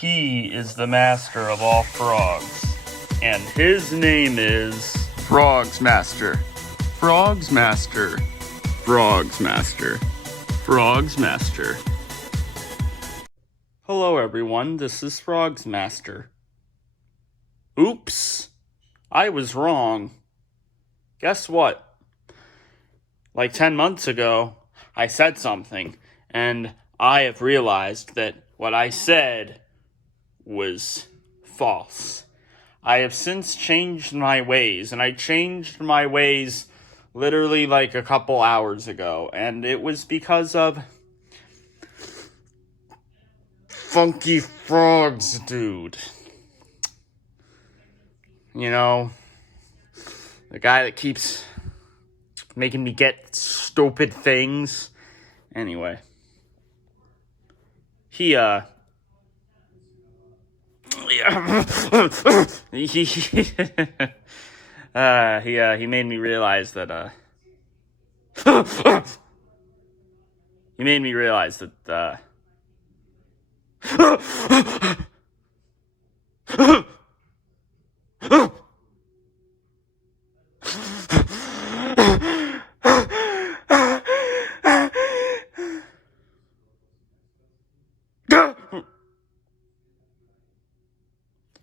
He is the master of all frogs, and his name is FrogzMaster. FrogzMaster. FrogzMaster. FrogzMaster. Hello everyone, this is FrogzMaster. Oops, I was wrong. Guess what? Like 10 months ago, I said something, and I have realized that what I said was false. I have since changed my ways, and I changed my ways literally like a couple hours ago, and it was because of Funky Frogz, dude. You know, the guy that keeps making me get stupid things. Anyway, he made me realize that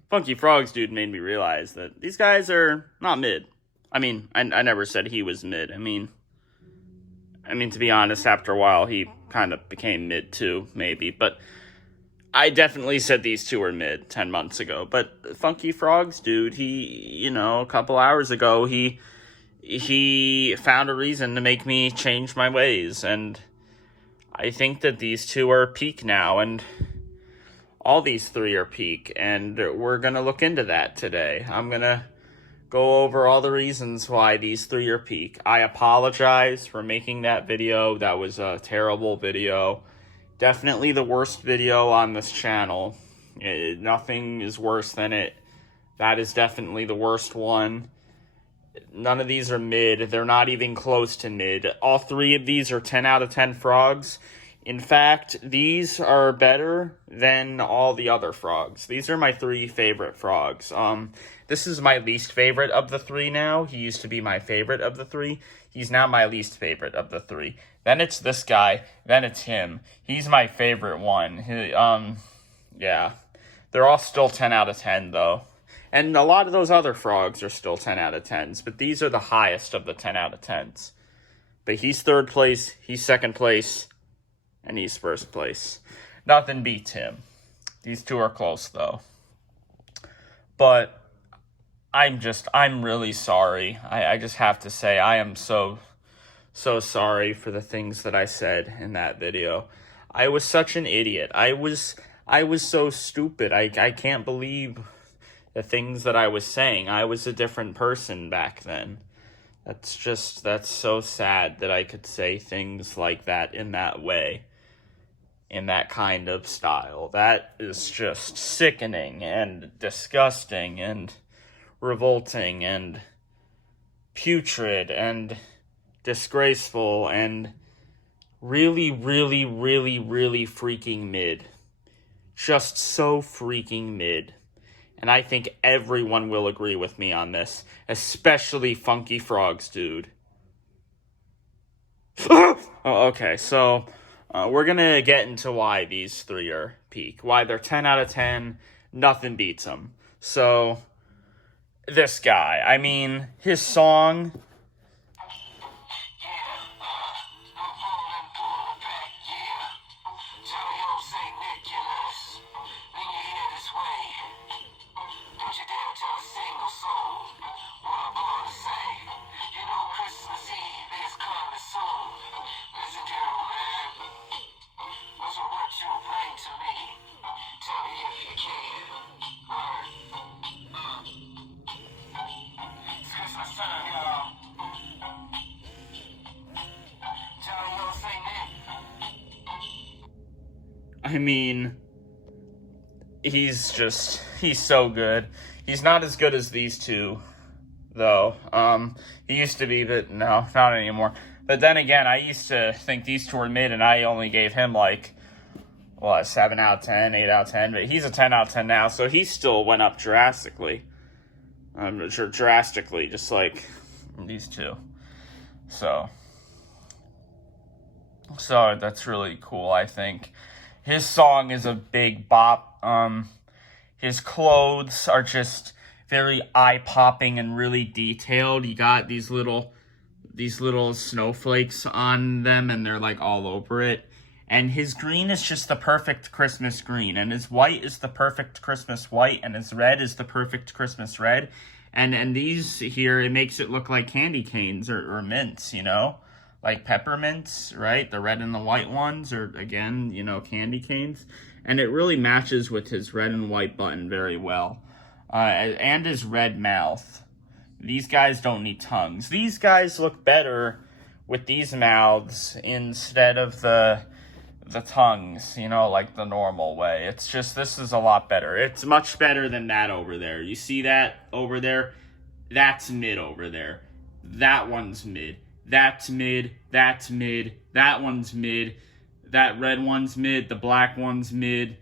Funky Frogz dude made me realize that these guys are not mid. I mean, I never said he was mid. I mean, to be honest, after a while, he kind of became mid too, maybe. But I definitely said these two were mid 10 months ago. But Funky Frogz dude, he, a couple hours ago, he found a reason to make me change my ways. And I think that these two are peak now, and all these three are peak, and we're going to look into that today. I'm going to go over all the reasons why these three are peak. I apologize for making that video. That was a terrible video. Definitely the worst video on this channel. Nothing is worse than it. That is definitely the worst one. None of these are mid. They're not even close to mid. All three of these are 10 out of 10 frogs. In fact, these are better than all the other frogs. These are my three favorite frogs. This is my least favorite of the three now. He used to be my favorite of the three. He's now my least favorite of the three. Then it's this guy. Then it's him. He's my favorite one. Yeah. They're all still 10 out of 10, though. And a lot of those other frogs are still 10 out of 10s. But these are the highest of the 10 out of 10s. But he's third place. He's second place. And he's first place. Nothing beats him. These two are close, though. But I'm really sorry. I just have to say, I am so sorry for the things that I said in that video. I was such an idiot. I was so stupid. I can't believe the things that I was saying. I was a different person back then. That's so sad that I could say things like that in that way. In that kind of style. That is just sickening and disgusting and revolting and putrid and disgraceful and really, really, really, really freaking mid. Just so freaking mid. And I think everyone will agree with me on this, especially Funky Frogz, dude. Okay, so we're going to get into why these three are peak. Why they're 10 out of 10. Nothing beats them. So, this guy. I mean, his song. I mean, he's so good. He's not as good as these two, though. He used to be, but no, not anymore. But then again, I used to think these two were mid, and I only gave him, like, a 7 out of 10, 8 out of 10, but he's a 10 out of 10 now, so he still went up drastically. Drastically, just like these two. So that's really cool, I think. His song is a big bop. His clothes are just very eye-popping and really detailed. You got these little snowflakes on them, and they're like all over it. And his green is just the perfect Christmas green, and his white is the perfect Christmas white, and his red is the perfect Christmas red. And these here, it makes it look like candy canes or mints, like peppermints, right? The red and the white ones are, again, candy canes. And it really matches with his red and white button very well. And his red mouth. These guys don't need tongues. These guys look better with these mouths instead of the tongues, like the normal way. It's just, this is a lot better. It's much better than that over there. You see that over there? That's mid over there. That one's mid. That's mid. That's mid. That one's mid. That red one's mid. The black one's mid.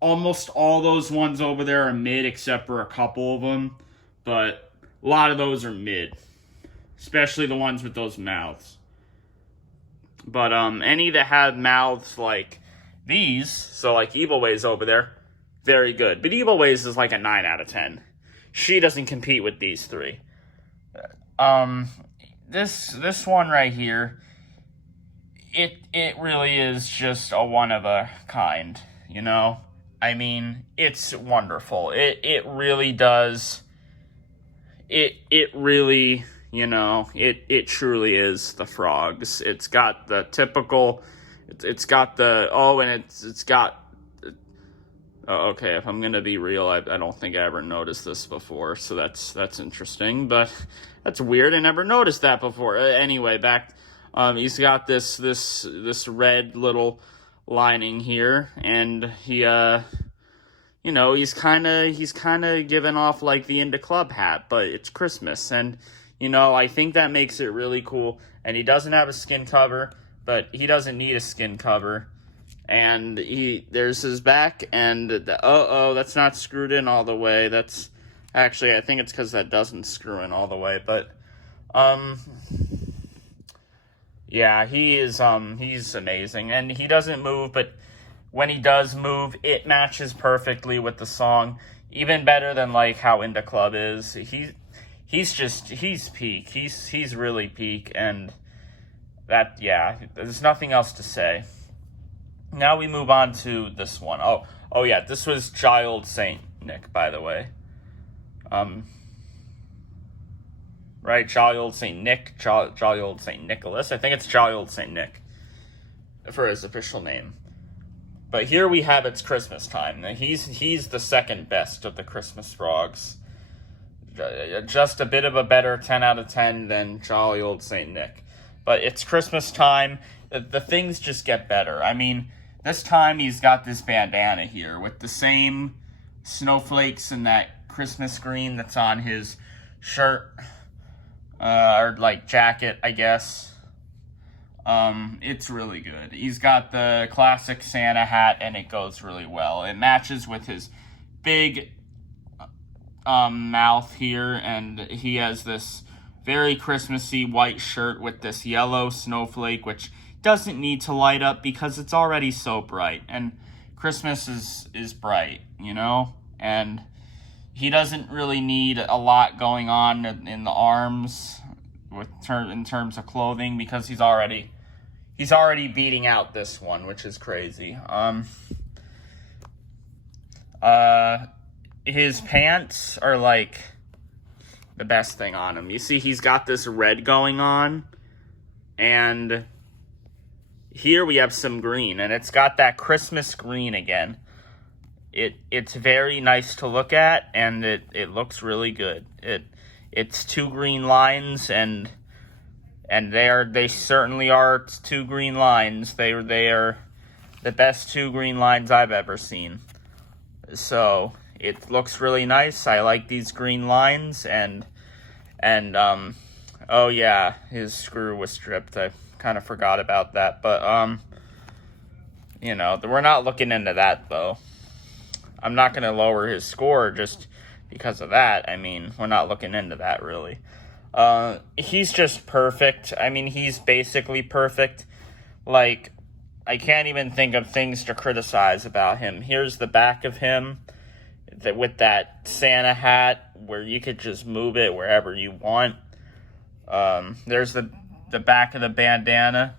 Almost all those ones over there are mid except for a couple of them. But a lot of those are mid. Especially the ones with those mouths. But any that have mouths like these, so like Evil Ways over there, very good. But Evil Ways is like a 9 out of 10. She doesn't compete with these three. This one right here, it really is just a one of a kind, I mean, it's wonderful. It really does. It really, it truly is the Frogz. It's got the typical, it's got the, it's got, okay, if I'm going to be real, I don't think I ever noticed this before, so that's interesting, but that's weird. I never noticed that before. Anyway, back, he's got this red little lining here, and he, he's kind of giving off like the Into Club hat, but it's Christmas, and, I think that makes it really cool, and he doesn't have a skin cover, but he doesn't need a skin cover. And there's his back, and that's not screwed in all the way. That's actually, I think it's because that doesn't screw in all the way. But yeah, he's amazing, and he doesn't move, but when he does move, it matches perfectly with the song, even better than like how Into Club is. He's peak. He's really peak, and that, yeah, there's nothing else to say. Now we move on to this one. Oh yeah, this was Jolly Old Saint Nick, by the way. Right, Jolly Old Saint Nick, Jolly Old Saint Nicholas. I think it's Jolly Old Saint Nick for his official name. But here we have it's Christmas time. He's the second best of the Christmas Frogz. Just a bit of a better 10 out of 10 than Jolly Old Saint Nick. But it's Christmas time. The things just get better. I mean, this time he's got this bandana here with the same snowflakes and that Christmas green that's on his shirt, or like jacket, I guess. It's really good. He's got the classic Santa hat, and it goes really well. It matches with his big mouth here, and he has this very Christmassy white shirt with this yellow snowflake, which doesn't need to light up because it's already so bright, and Christmas is bright, and he doesn't really need a lot going on in the arms in terms of clothing, because he's already beating out this one, which is crazy. His pants are like the best thing on him. You see, he's got this red going on, and here we have some green, and it's got that Christmas green again. It's very nice to look at, and it looks really good. It's two green lines, and they certainly are two green lines. They are the best two green lines I've ever seen. So it looks really nice. I like these green lines, and oh yeah, his screw was stripped. I kind of forgot about that, but You know, we're not looking into that, though. I'm not going to lower his score just because of that. I mean, we're not looking into that, really. He's just perfect. I mean, he's basically perfect. Like, I can't even think of things to criticize about him. Here's the back of him with that Santa hat where you could just move it wherever you want. There's the back of the bandana.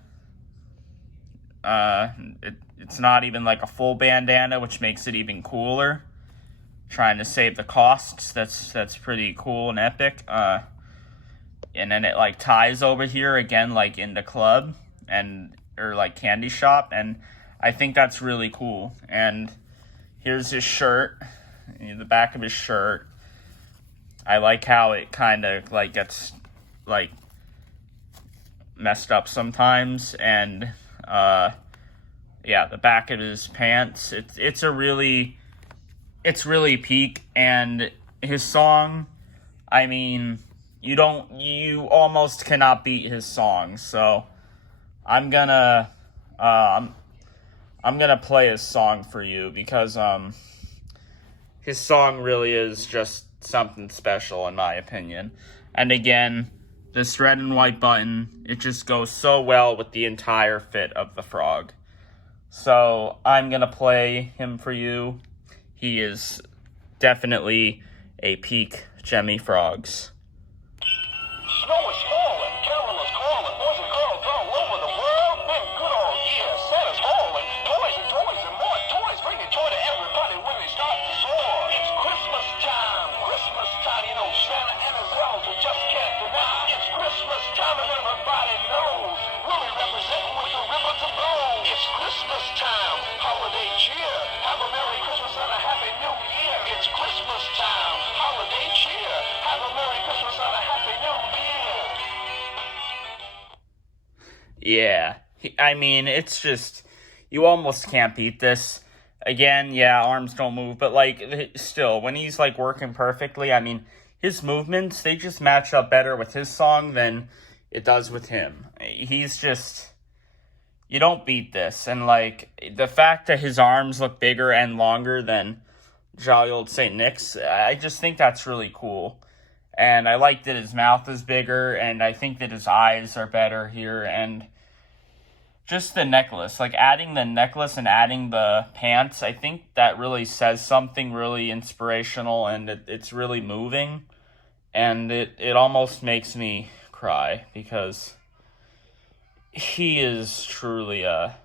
It's not even like a full bandana, which makes it even cooler. Trying to save the costs. That's pretty cool and epic. And then it like ties over here again, like in the club or like candy shop, and I think that's really cool. And here's his shirt, the back of his shirt. I like how it kind of like gets like messed up sometimes, and yeah, the back of his pants. It's really peak, and his song, I mean, you almost cannot beat his song. So I'm gonna play his song for you because his song really is just something special in my opinion. And again, this red and white button, it just goes so well with the entire fit of the frog. So I'm gonna play him for you. He is definitely a peak Jemmy Frogz. Snow is falling, Carol is calling, boys and girls all over the world. Been good all year, Santa's hauling toys and toys and more toys. Bring the joy to everybody when they start to soar. It's Christmas time, you know Santa and his elves we just can't deny. It's Christmas time and everybody knows we'll be representing with the ribbons of gold. It's Christmas time, holiday cheer. Have a Merry Christmas and a Happy New Year. It's Christmas time, holiday cheer. Have a Merry Christmas and a Happy New Year. Yeah, I mean, it's just, you almost can't beat this. Again, yeah, arms don't move, but, like, still, when he's, like, working perfectly, I mean, his movements, they just match up better with his song than it does with him. He's just, you don't beat this. And, like, the fact that his arms look bigger and longer than Jolly Old St. Nick's, I just think that's really cool. And I like that his mouth is bigger, and I think that his eyes are better here, and just the necklace, like adding the necklace and adding the pants, I think that really says something really inspirational, and it's really moving, and it almost makes me cry, because he is truly a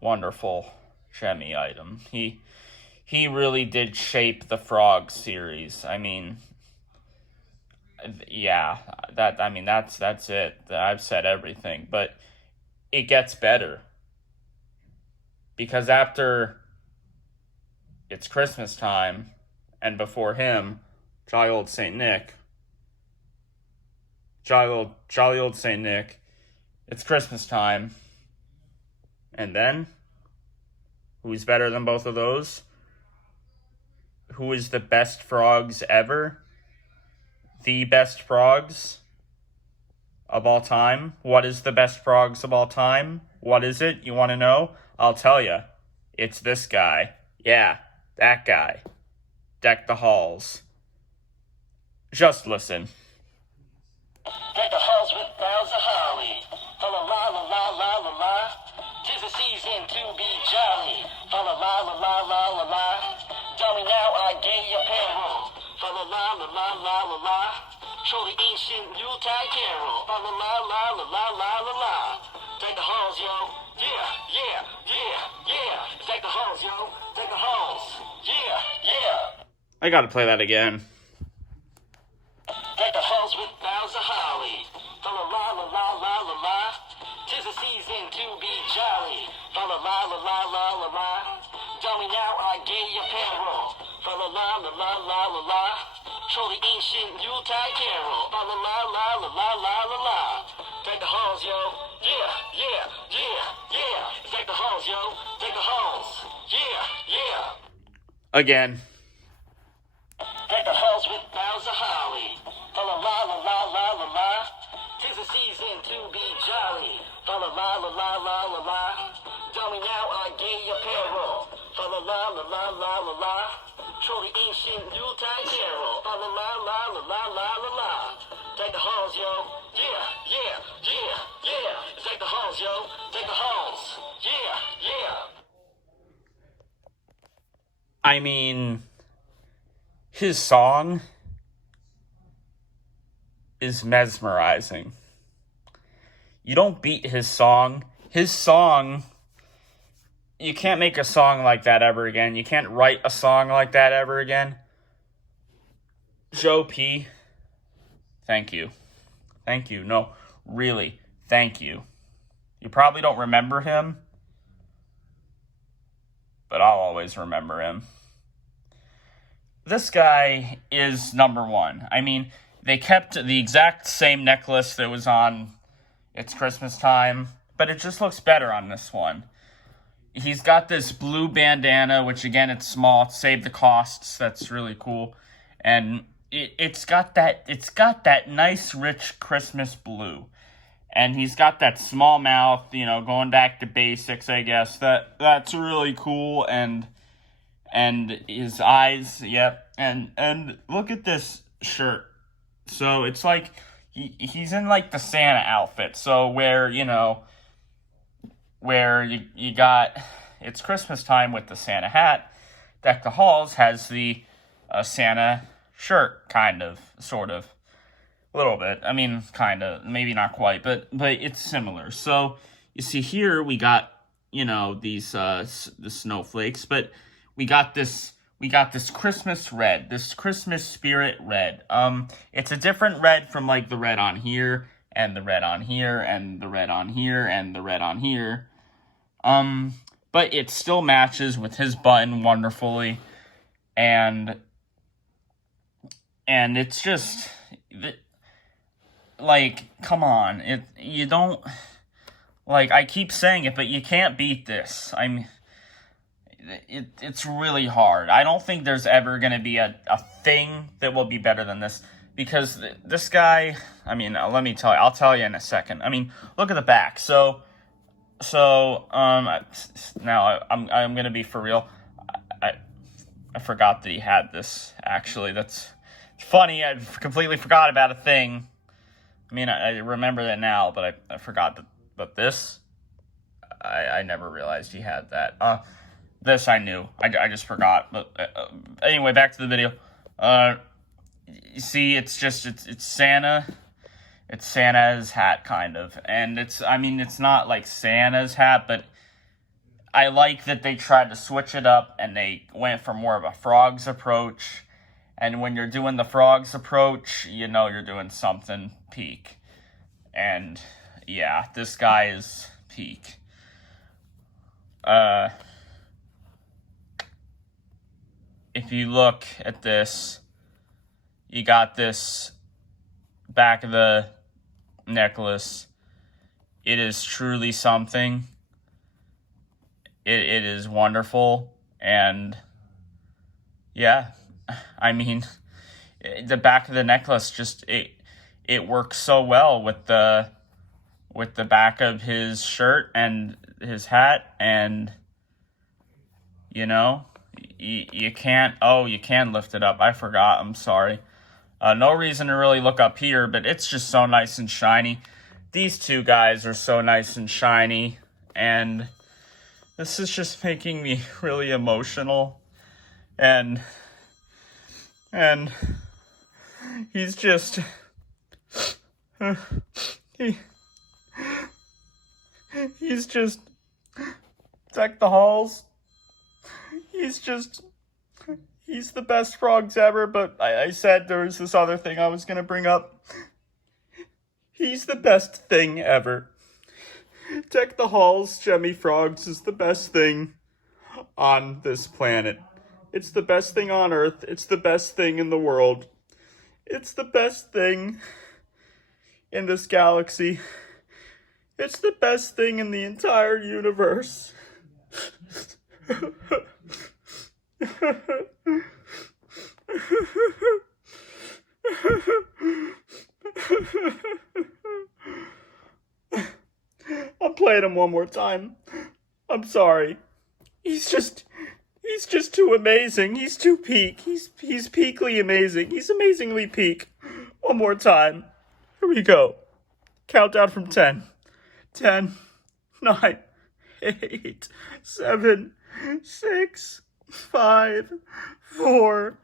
wonderful Jemmy item. He really did shape the Frogz series. I mean, yeah, that's it. I've said everything, but it gets better. Because after It's Christmas Time, and before him, Jolly Old St. Nick, Jolly Old St. Nick, It's Christmas Time, and then, who's better than both of those? Who is the best Frogz ever? The best Frogz of all time? What is the best Frogz of all time? What is it? You want to know? I'll tell you. It's this guy. Yeah, that guy. Deck the halls. Just listen. Deck the halls with boughs of holly. La la la la la la la la. 'Tis the season to be jolly. La la la la la la la la. Dummy, now I gave you peril. La la la la la la la la. Show the ancient Yuletide carol. La la la la la la la la la. Deck the halls, yo. Yeah, yeah, yeah, yeah. Deck the halls, yo. Deck the halls. Yeah, yeah. I gotta play that again. Deck the halls with boughs of holly. La la la la la la la la. 'Tis the season to be jolly. La la la la la la la la. Dummy, now I gave you peril. La la la la la la la la. Show the ancient Yuletide carol. La la la la la la la la la. Deck the halls, yo. Yeah, yeah, yeah, yeah. Deck the halls, yo. Deck the halls. Yeah, yeah. Again. Deck the halls with boughs of holly. La la la la la la la la. 'Tis the season to be jolly. La la la la la la la la. Dummy, now 啦啦啦啦啦啦，处理音信如太健了，啦啦啦啦啦啦啦啦，take the halls yo, yeah yeah yeah yeah, take the halls yo, take the halls, yeah yeah. I mean, his song is mesmerizing. You don't beat his song. His song, you can't make a song like that ever again. You can't write a song like that ever again. Joe P, thank you. Thank you. No, really, thank you. You probably don't remember him, but I'll always remember him. This guy is number one. I mean, they kept the exact same necklace that was on It's Christmas Time, but it just looks better on this one. He's got this blue bandana, which again, it's small. It's Save the Costs. That's really cool. And it's got that nice, rich Christmas blue. And he's got that small mouth, you know, going back to basics, I guess. That's really cool. And his eyes, yep. And look at this shirt. So it's like he's in like the Santa outfit. So where you got It's Christmas Time with the Santa hat, Deck the Halls has the Santa shirt, kind of, sort of, a little bit. I mean, kind of, maybe not quite, but it's similar. So you see here we got these the snowflakes, but we got this Christmas red, this Christmas spirit red. It's a different red from like the red on here and the red on here and the red on here and the red on here. But it still matches with his button wonderfully, and it's just like, come on, you don't, like, I keep saying it, but you can't beat this. I mean, it's really hard. I don't think there's ever going to be a thing that will be better than this, because this guy, I mean, let me tell you, I'll tell you in a second. I mean, look at the back. So now I'm going to be for real. I forgot that he had this, actually. That's funny. I completely forgot about a thing. I mean, I remember that now, but I forgot that. But this, I never realized he had that. This I knew. I just forgot. But anyway, back to the video. You see, it's Santa. It's Santa's hat, kind of. And it's not like Santa's hat, but I like that they tried to switch it up and they went for more of a Frogz approach. And when you're doing the Frogz approach, you know you're doing something peak. And yeah, this guy is peak. If you look at this, you got this back of the necklace. It is truly something. It is wonderful. And yeah, I mean, the back of the necklace just it works so well with the back of his shirt and his hat, and you can lift it up. I forgot. I'm sorry. No reason to really look up here, but it's just so nice and shiny. These two guys are so nice and shiny, and this is just making me really emotional. And he's just he's just Deck the Halls. He's the best Frogz ever, but I said there was this other thing I was going to bring up. He's the best thing ever. Deck the Halls, Jemmy Frogz is the best thing on this planet. It's the best thing on Earth. It's the best thing in the world. It's the best thing in this galaxy. It's the best thing in the entire universe. I'll play him one more time. I'm sorry. He's He's just too amazing. He's too peak. He's peakly amazing. He's amazingly peak. One more time. Here we go. Countdown from 10. 10, 9, 8, 7, 6, 5, 4,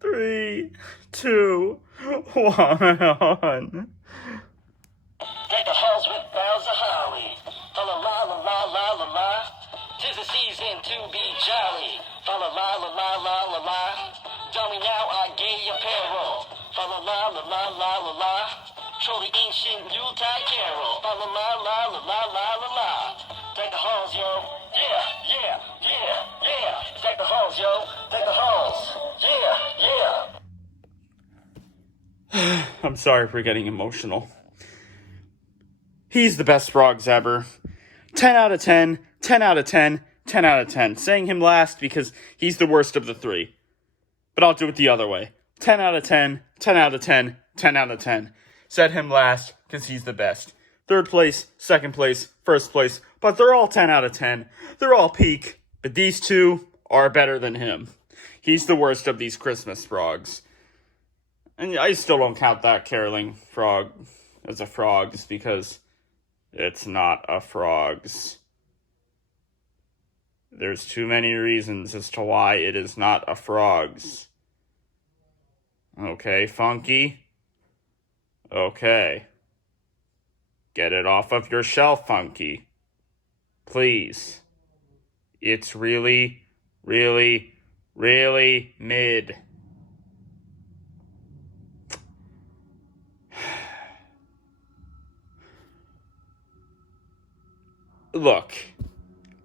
3, 2, 1. Deck the halls with boughs of holly. La la la la la la la la. 'Tis the season to be jolly. La la la la la la la la. Tell me now I gave you peril. La la la la la la la la. Troll the ancient Yuletide carol. La la la la la la la la la. Deck the halls, yo. Yeah, yeah, yeah, yeah. Deck the halls, yo. Deck the halls. Yeah, yeah. I'm sorry for getting emotional. He's the best Frogz ever. 10 out of 10, 10 out of 10, 10 out of 10. Saying him last because he's the worst of the three. But I'll do it the other way. 10 out of 10, 10 out of 10, 10 out of 10. Said him last because he's the best. Third place, second place, first place. But they're all 10 out of 10. They're all peak. But these two are better than him. He's the worst of these Christmas frogs. And I still don't count that caroling frog as a Frogz because it's not a Frogz. There's too many reasons as to why it is not a Frogz. Okay, Funky. Okay. Get it off of your shelf, Funky. Please. It's really, really, really mid. Look,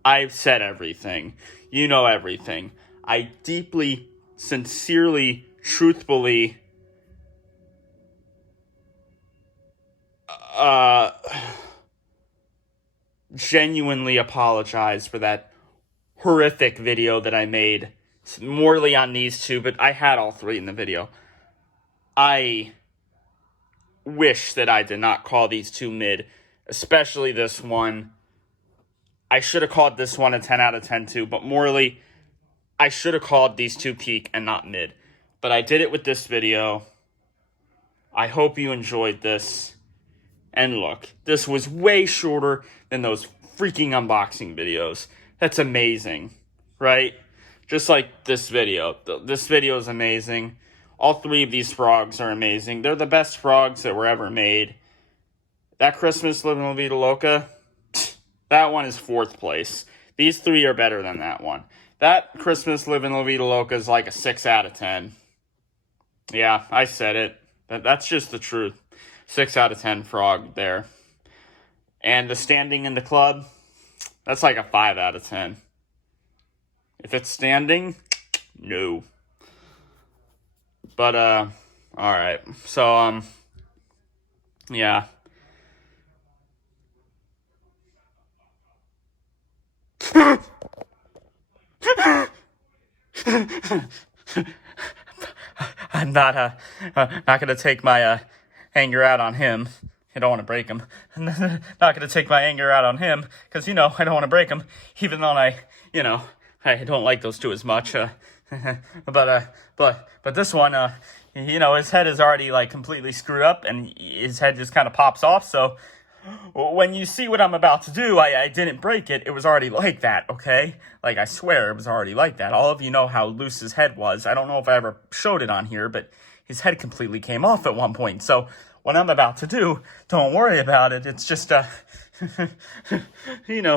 I've said everything. You know everything. I deeply, sincerely, truthfully, genuinely apologize for that horrific video that I made. It's morely on these two, but I had all three in the video. I wish that I did not call these two mid, especially this one. I should have called this one a 10 out of 10 too, but morally, I should have called these two peak and not mid. But I did it with this video. I hope you enjoyed this. And look, this was way shorter than those freaking unboxing videos. That's amazing, right? Just like this video. This video is amazing. All three of these frogs are amazing. They're the best frogs that were ever made. That Christmas Living La Vida Loca, that one is fourth place. These three are better than that one. That Christmas Living La Vida Loca is like a 6 out of 10. Yeah, I said it. That's just the truth. 6 out of 10 frog there. And the standing in the club, that's like a 5 out of 10. If it's standing, no. But, alright. So, yeah. I'm not gonna take my, anger out on him. I don't want to break him. Not gonna take my anger out on him, because, I don't want to break him, even though I don't like those two as much, but this one, his head is already, completely screwed up, and his head just kind of pops off, so when you see what I'm about to do, I didn't break it. It was already like that, okay? I swear it was already like that. All of you know how loose his head was. I don't know if I ever showed it on here, but his head completely came off at one point. So what I'm about to do, don't worry about it. It's just,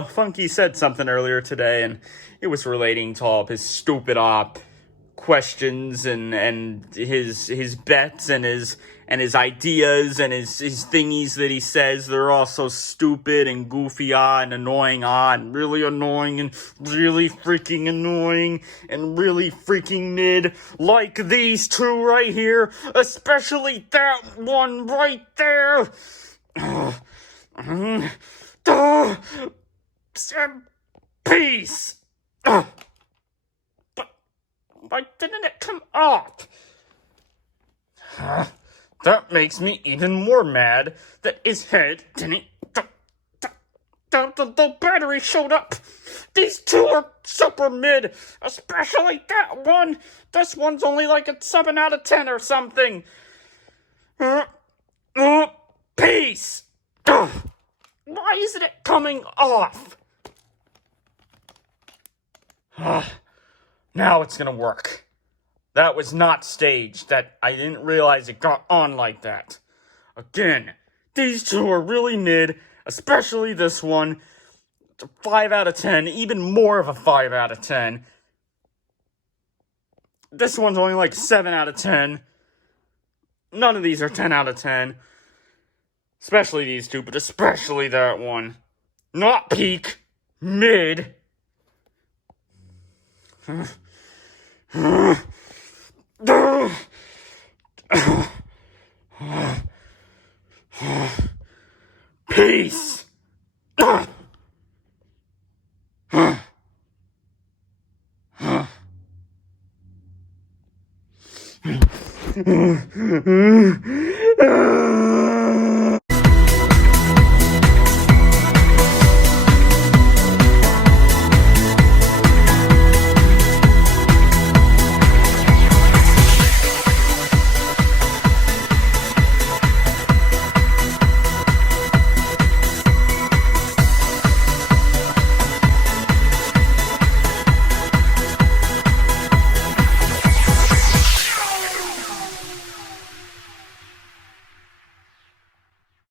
Funky said something earlier today, and it was relating to all of his stupid questions and his bets and his ideas and his thingies that he says. They're all so stupid and goofy and annoying and really annoying and really freaking annoying and really freaking mid, like these two right here, especially that one right there. Peace. Why didn't it come off? That makes me even more mad that his head didn't The battery showed up. These two are super mid, especially that one. This one's only like a 7 out of 10 or something. Peace. Why isn't it coming off? Now it's gonna work. That was not staged. I didn't realize it got on like that. Again, these two are really mid, especially this one. It's a 5 out of 10, even more of a 5 out of 10. This one's only like 7 out of 10. None of these are 10 out of 10. Especially these two, but especially that one. Not peak, mid. Peace.